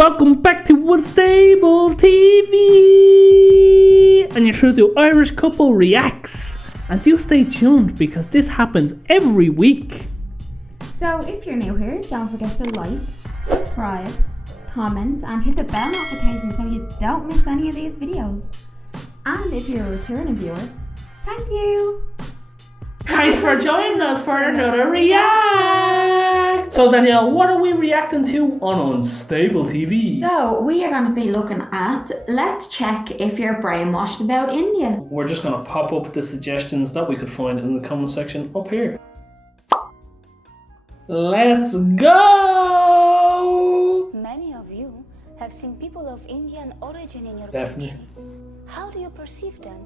Welcome back to Unstable TV! And you're through to Irish Couple Reacts. And do stay tuned because this happens every week. So if you're new here, don't forget to like, subscribe, comment and hit the bell notification so you don't miss any of these videos. And if you're a returning viewer, thank you! Thanks for joining us for another react! So Danielle, what are we reacting to on Unstable TV? So we are going to be looking at, let's check if you're brainwashed about India. We're just going to pop up the suggestions that we could find in the comment section up here. Let's go! Many of you have seen people of Indian origin in your Definitely. country. How do you perceive them?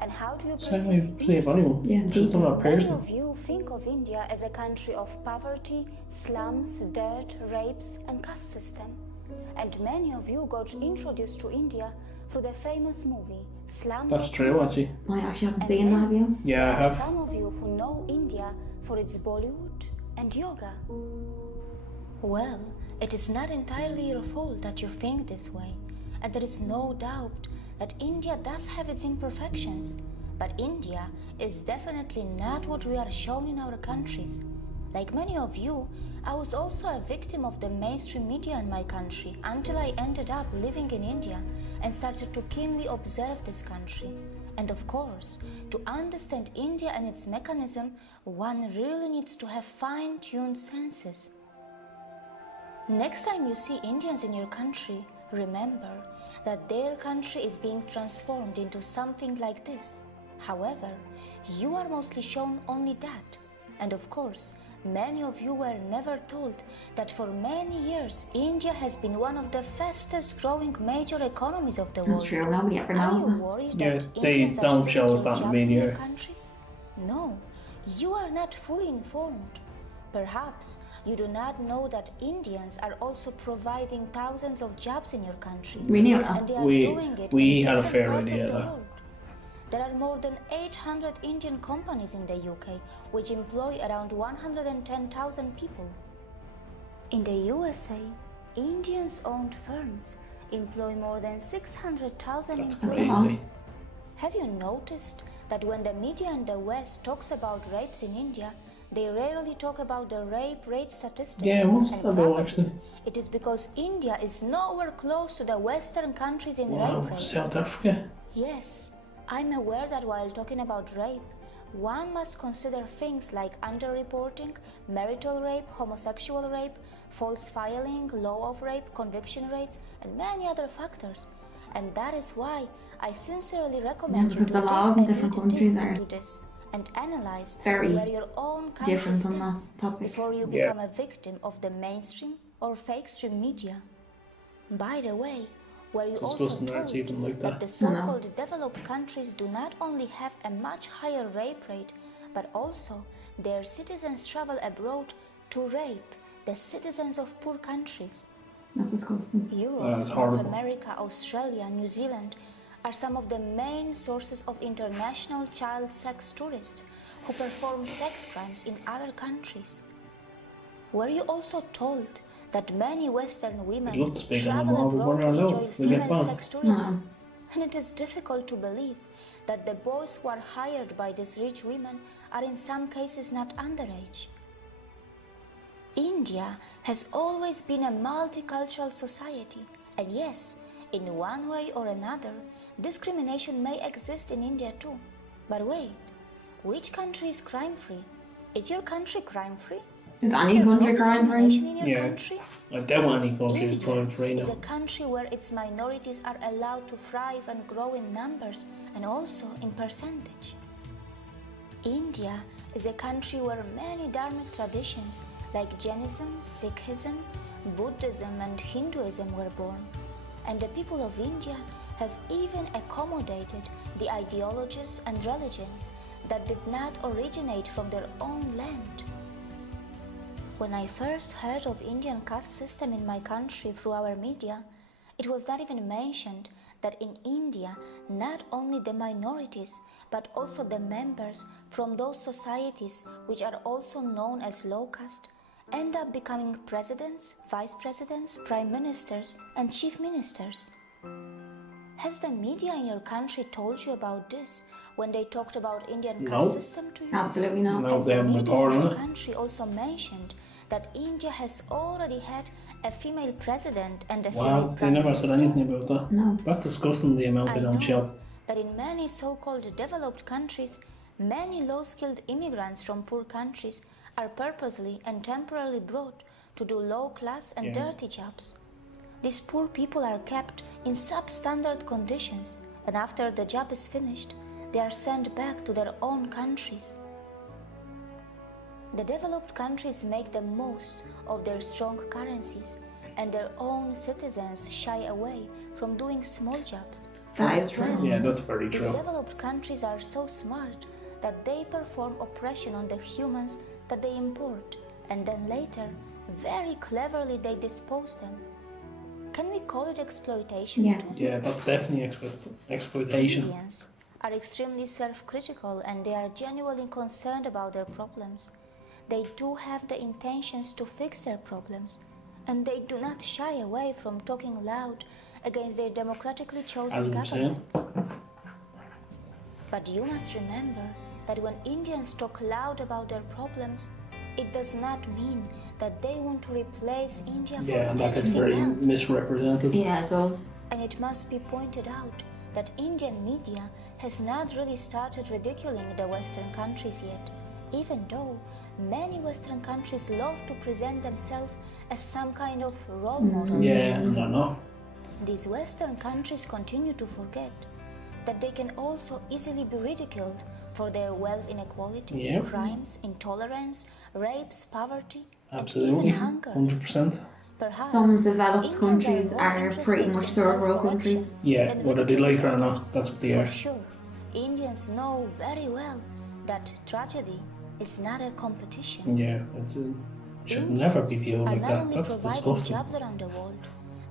And how do you Certainly perceive play India? anyone. Yeah, Just not Many person. of you think of India as a country of poverty, slums, dirt, rapes and caste system. And many of you got introduced to India through the famous movie Slum. That's true, actually. I actually haven't seen that, have you? Yeah, I There are have. some of you who know India for its Bollywood and yoga. Well, it is not entirely your fault that you think this way, and there is no doubt that India does have its imperfections, but India is definitely not what we are shown in our countries. Like many of you, I was also a victim of the mainstream media in my country until I ended up living in India and started to keenly observe this country. And of course, to understand India and its mechanism, one really needs to have fine-tuned senses. Next time you see Indians in your country, remember that their country is being transformed into something like this. However, you are mostly shown only that. And of course, many of you were never told that for many years, India has been one of the fastest growing major economies of the world. That's true, nobody ever Are knows you that. worried Yeah, that they Indians are don't stealing show us your that in jobs in your media. countries? No, you are not fully informed. Perhaps you do not know that Indians are also providing thousands of jobs in your country. We knew that. And they are We- doing it we in had a different fair parts idea of the of that. world. There are more than 800 Indian companies in the UK, which employ around 110,000 people. In the USA, Indians-owned firms employ more than 600,000 That's employees. crazy. Have you noticed that when the media in the West talks about rapes in India, they rarely talk about the rape rate statistics? Yeah, what's And that about probably actually? it is because India is nowhere close to the Western countries in Wow, rape rate. South Africa. Yes, I'm aware that while talking about rape, one must consider things like underreporting, marital rape, homosexual rape, false filing, law of rape, conviction rates, and many other factors. And that is why I sincerely recommend you because to the laws take in a different deep countries dive are into this and analyze very where your own country different on that stands topic. before you Yeah. become a victim of the mainstream or fake stream media. By the way, were you also Disgusting that it's told even like that that. the so-called developed countries do not only have a much higher rape rate, but also their citizens travel abroad to rape the citizens of poor countries? That's disgusting. Europe, That's North horrible. America, Australia, New Zealand are some of the main sources of international child sex tourists who perform sex crimes in other countries. Were you also told that many Western women You'd love to speak on travel them all, but abroad we're to not allowed. enjoy We get female banned. sex tourism? No. And it is difficult to believe that the boys who are hired by these rich women are in some cases not underage. India has always been a multicultural society, and yes, in one way or another, discrimination may exist in India too. But wait, which country is crime-free? Is your country crime-free? Is any there no country crime-free? discrimination in your Yeah. country? I doubt any country is India crime free is now. a country where its minorities are allowed to thrive and grow in numbers and also in percentage. India is a country where many dharmic traditions like Jainism, Sikhism, Buddhism and Hinduism were born. And the people of India have even accommodated the ideologies and religions that did not originate from their own land. When I first heard of Indian caste system in my country through our media, it was not even mentioned that in India, not only the minorities, but also the members from those societies which are also known as low caste, end up becoming presidents, vice presidents, prime ministers, and chief ministers. Has the media in your country told you about this when they talked about Indian No. caste system to you? Absolutely not. No, Has they the haven't media in reported your it. country also mentioned that India has already had a female president and a Wow, female they prime never minister? said anything about that. No. That's disgusting, the amount they I don't know show. that in many so-called developed countries, many low-skilled immigrants from poor countries are purposely and temporarily brought to do low-class and Yeah. dirty jobs. These poor people are kept in substandard conditions, and after the job is finished, they are sent back to their own countries. The developed countries make the most of their strong currencies, and their own citizens shy away from doing small jobs. That is true. Yeah, that's very These true. developed countries are so smart that they perform oppression on the humans that they import, and then later, very cleverly, they dispose them. Can we call it exploitation? Yes. too? Yeah, that's definitely exploitation. Indians are extremely self-critical and they are genuinely concerned about their problems. They do have the intentions to fix their problems, and they do not shy away from talking loud against their democratically chosen As I'm saying. governments. But you must remember that when Indians talk loud about their problems, it does not mean that they want to replace India for Yeah, and that gets anything very else. misrepresented. Yeah, it does. And it must be pointed out that Indian media has not really started ridiculing the Western countries yet, even though many Western countries love to present themselves as some kind of role models. Yeah, no. These Western countries continue to forget that they can also easily be ridiculed for their wealth inequality, Yeah. crimes, intolerance, rapes, poverty, Absolutely. and even hunger. 100%. Perhaps Some developed Indians countries more are pretty interested much in third world self-correction countries. Yeah, than whether they ridiculing like it or not, others. that's what they For are. sure, Indians know very well that tragedy is not a competition. Yeah, it should never be viewed are like not that. only That's providing disgusting. jobs around the world,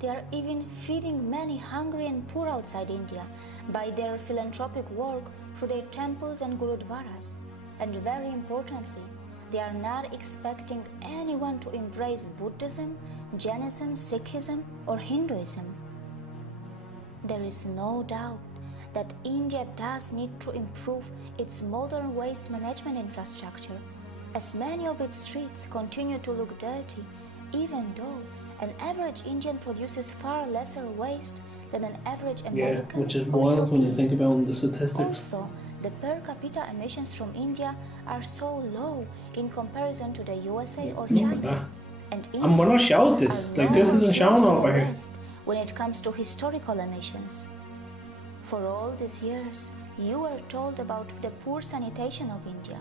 they are even feeding many hungry and poor outside India by their philanthropic work through their temples and gurudwaras. And very importantly, they are not expecting anyone to embrace Buddhism, Jainism, Sikhism, or Hinduism. There is no doubt that India does need to improve its modern waste management infrastructure, as many of its streets continue to look dirty, even though an average Indian produces far lesser waste than an average Yeah, American. which is or wild when you European. think about the statistics. Also, the per capita emissions from India are so low in comparison to the USA or Look at China. that. And And we're not showed Indians this. are Like, this nowhere isn't shown close to over the here. West when it comes to historical emissions. For all these years, you were told about the poor sanitation of India,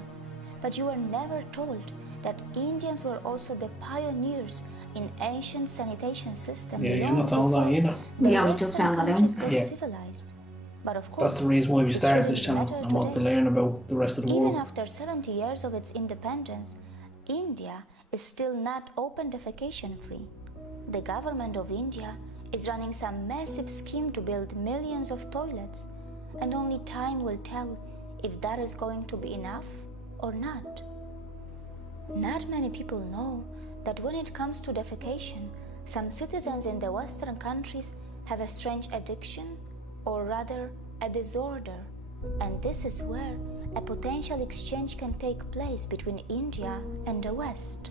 but you were never told that Indians were also the pioneers in ancient sanitation system. Yeah, you're long not told that before either. the We only just Western found that countries out. got Yeah. civilized. But of That's course, the reason why we it started shouldn't this channel matter and want to today. learn about the rest of the Even world. after 70 years of its independence, India is still not open defecation free. The government of India is running some massive scheme to build millions of toilets, and only time will tell if that is going to be enough or not. Not many people know that when it comes to defecation, some citizens in the Western countries have a strange addiction, or rather a disorder, and this is where a potential exchange can take place between India and the West.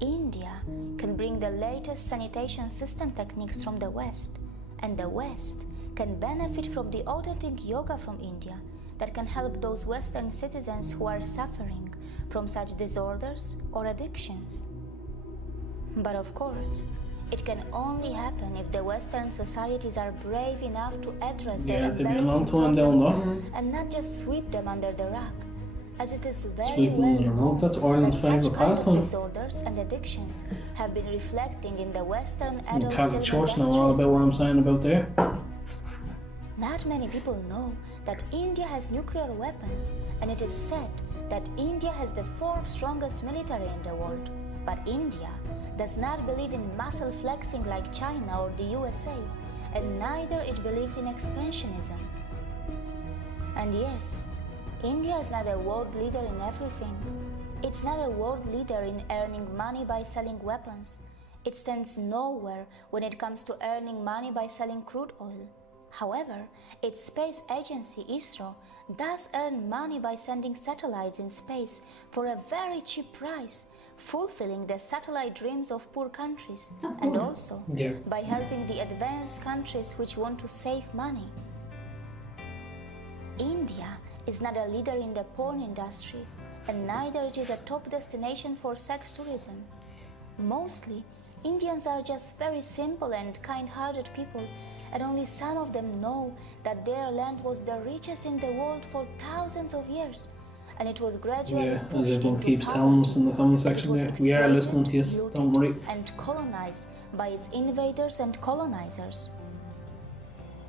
India can bring the latest sanitation system techniques from the West, and the West can benefit from the authentic yoga from India that can help those Western citizens who are suffering from such disorders or addictions. But of course, it can only happen if the Western societies are brave enough to address their Yeah, they've been a embarrassing long time down problems there. and not just sweep them under the rug, as it is very Sweep them well under the rug, known that's Ireland's that such favourite kind of pastime. disorders and addictions have been reflecting in the Western And adult Catholic film Church know all industries. about what I'm saying about there. Not many people know that India has nuclear weapons, and it is said that India has the fourth strongest military in the world. But India does not believe in muscle flexing like China or the USA, and neither it believes in expansionism. And yes, India is not a world leader in everything. It's not a world leader in earning money by selling weapons. It stands nowhere when it comes to earning money by selling crude oil. However, its space agency, ISRO, does earn money by sending satellites in space for a very cheap price, fulfilling the satellite dreams of poor countries, and also by helping the advanced countries which want to save money. India is not a leader in the porn industry, and neither it is a top destination for sex tourism. Mostly, Indians are just very simple and kind-hearted people, and only some of them know that their land was the richest in the world for thousands of years, and it was gradually pushed as everyone into keeps power telling us in the comment as it section was there. We are listening to you, exploited, don't worry. and colonized by its invaders and colonizers.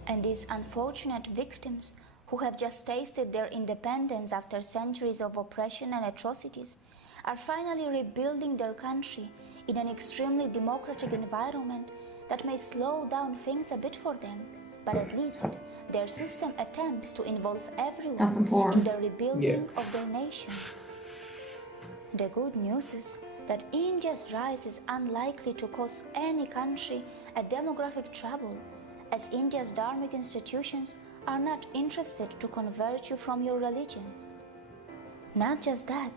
And these unfortunate victims who have just tasted their independence after centuries of oppression and atrocities are finally rebuilding their country in an extremely democratic environment that may slow down things a bit for them, but at least their system attempts to involve everyone in the rebuilding of their nation. The good news is that India's rise is unlikely to cause any country a demographic trouble, as India's dharmic institutions are not interested to convert you from your religions. Not just that,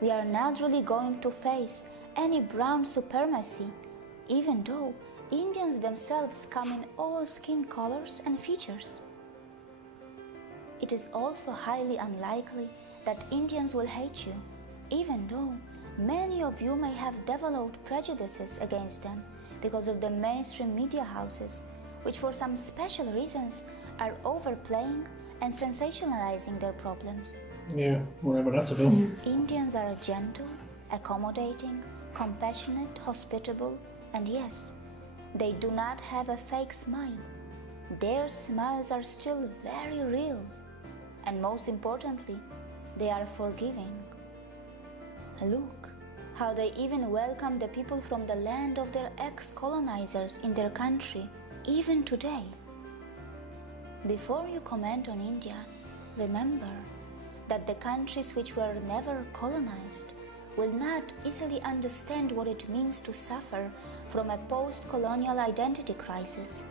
we are not really going to face any brown supremacy, even though Indians themselves come in all skin colors and features. It is also highly unlikely that Indians will hate you, even though many of you may have developed prejudices against them because of the mainstream media houses, which for some special reasons are overplaying and sensationalizing their problems. Yeah, whatever that's about. Indians are gentle, accommodating, compassionate, hospitable, and yes, they do not have a fake smile. Their smiles are still very real, and most importantly, they are forgiving. Look how they even welcome the people from the land of their ex-colonizers in their country, even today. Before you comment on India, remember that the countries which were never colonized will not easily understand what it means to suffer from a post-colonial identity crisis.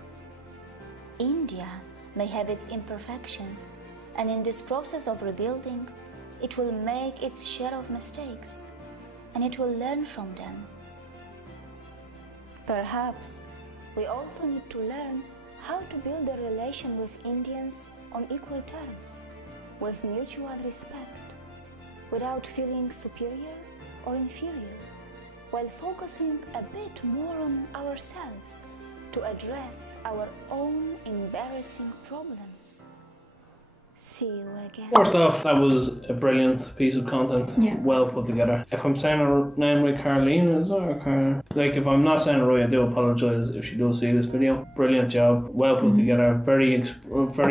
India may have its imperfections, and in this process of rebuilding, it will make its share of mistakes, and it will learn from them. Perhaps we also need to learn how to build a relation with Indians on equal terms, with mutual respect, without feeling superior or inferior, while focusing a bit more on ourselves to address our own embarrassing problems. See you again. First off, that was a brilliant piece of content. Well put together. If I'm saying her name right, Karolina, is it? Or like, if I'm not saying it right, I do apologise if she does see this video. Brilliant job. Well put together. Very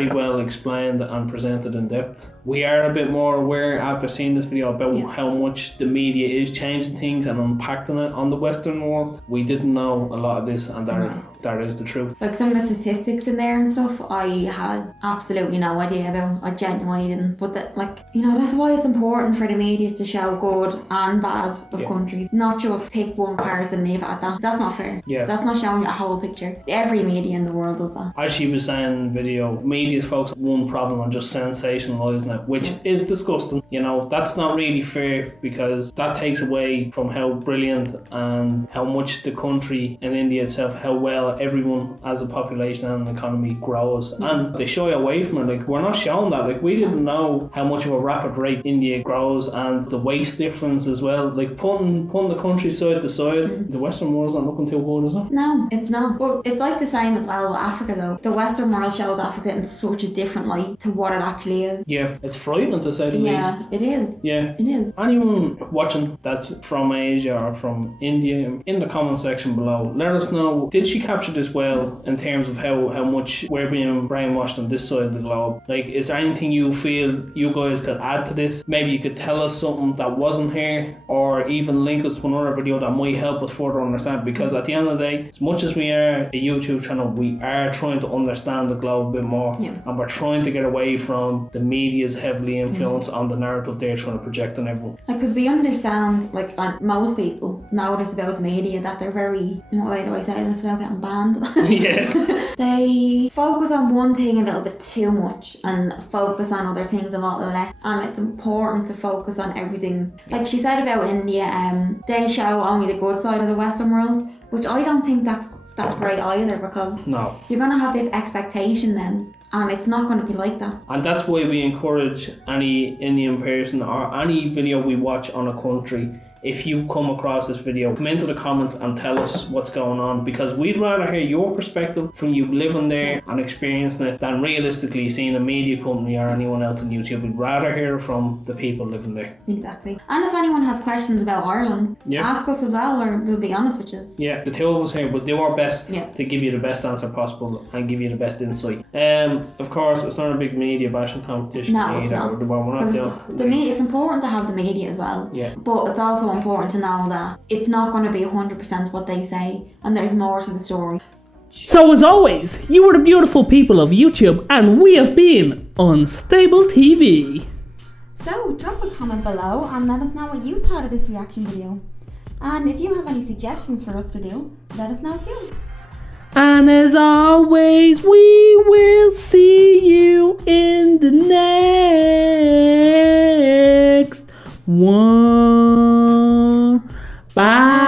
well explained and presented in depth. We are a bit more aware after seeing this video about how much the media is changing things and impacting it on the Western world. We didn't know a lot of this, and that is the truth. Like some of the statistics in there and stuff, I had absolutely no idea about. I genuinely didn't. But that's why it's important for the media to show good and bad of countries, not just pick one part and leave it at that. That's not fair. That's not showing a whole picture. Every media in the world does that. As she was saying in the video, media's focused on one problem and just sensationalising it, which is disgusting. You know, that's not really fair, because that takes away from how brilliant and how much the country in India itself, how well everyone as a population and an economy grows. And they shy away from it. Like, we're not showing that. Like, we didn't know how much of a rapid rate India grows, and the waste difference as well. Like, putting the country side to side, the Western world's not looking too good, is it? No, it's not. But it's like the same as well with Africa though. The Western world shows Africa in such a different light to what it actually is. Yeah, it's frightening to say the least. Yeah, it is. Yeah. It is. Anyone watching that's from Asia or from India, in the comment section below, let us know, did she capture captured this well in terms of how much we're being brainwashed on this side of the globe. Like, is there anything you feel you guys could add to this? Maybe you could tell us something that wasn't here, or even link us to another video that might help us further understand, because at the end of the day, as much as we are a YouTube channel, we are trying to understand the globe a bit more, and we're trying to get away from the media's heavily influence on the narrative they're trying to project on everyone. Because we understand, like, most people know this about media, that they're very, why do I say this without getting banned? Yeah. They focus on one thing a little bit too much and focus on other things a lot less, and it's important to focus on everything. Like she said about India, they show only the good side of the Western world, which I don't think that's great either, because you're going to have this expectation then, and it's not going to be like that. And that's why we encourage any Indian person or any video we watch on a country, if you come across this video, come into the comments and tell us what's going on, because we'd rather hear your perspective from you living there and experiencing it than realistically seeing a media company or anyone else on YouTube. We'd rather hear from the people living there. Exactly. And if anyone has questions about Ireland, ask us as well, or we'll be honest with you. Yeah, the two of us here will do our best to give you the best answer possible and give you the best insight. Of course, it's not a big media bashing competition either. It's not. It's important to have the media as well. Yeah. But it's also important to know that it's not going to be 100% what they say, and there's more to the story. So as always, you are the beautiful people of YouTube, and we have been Unstable TV. So drop a comment below and let us know what you thought of this reaction video. And if you have any suggestions for us to do, let us know too. And as always, we will see you in the next one. Bye.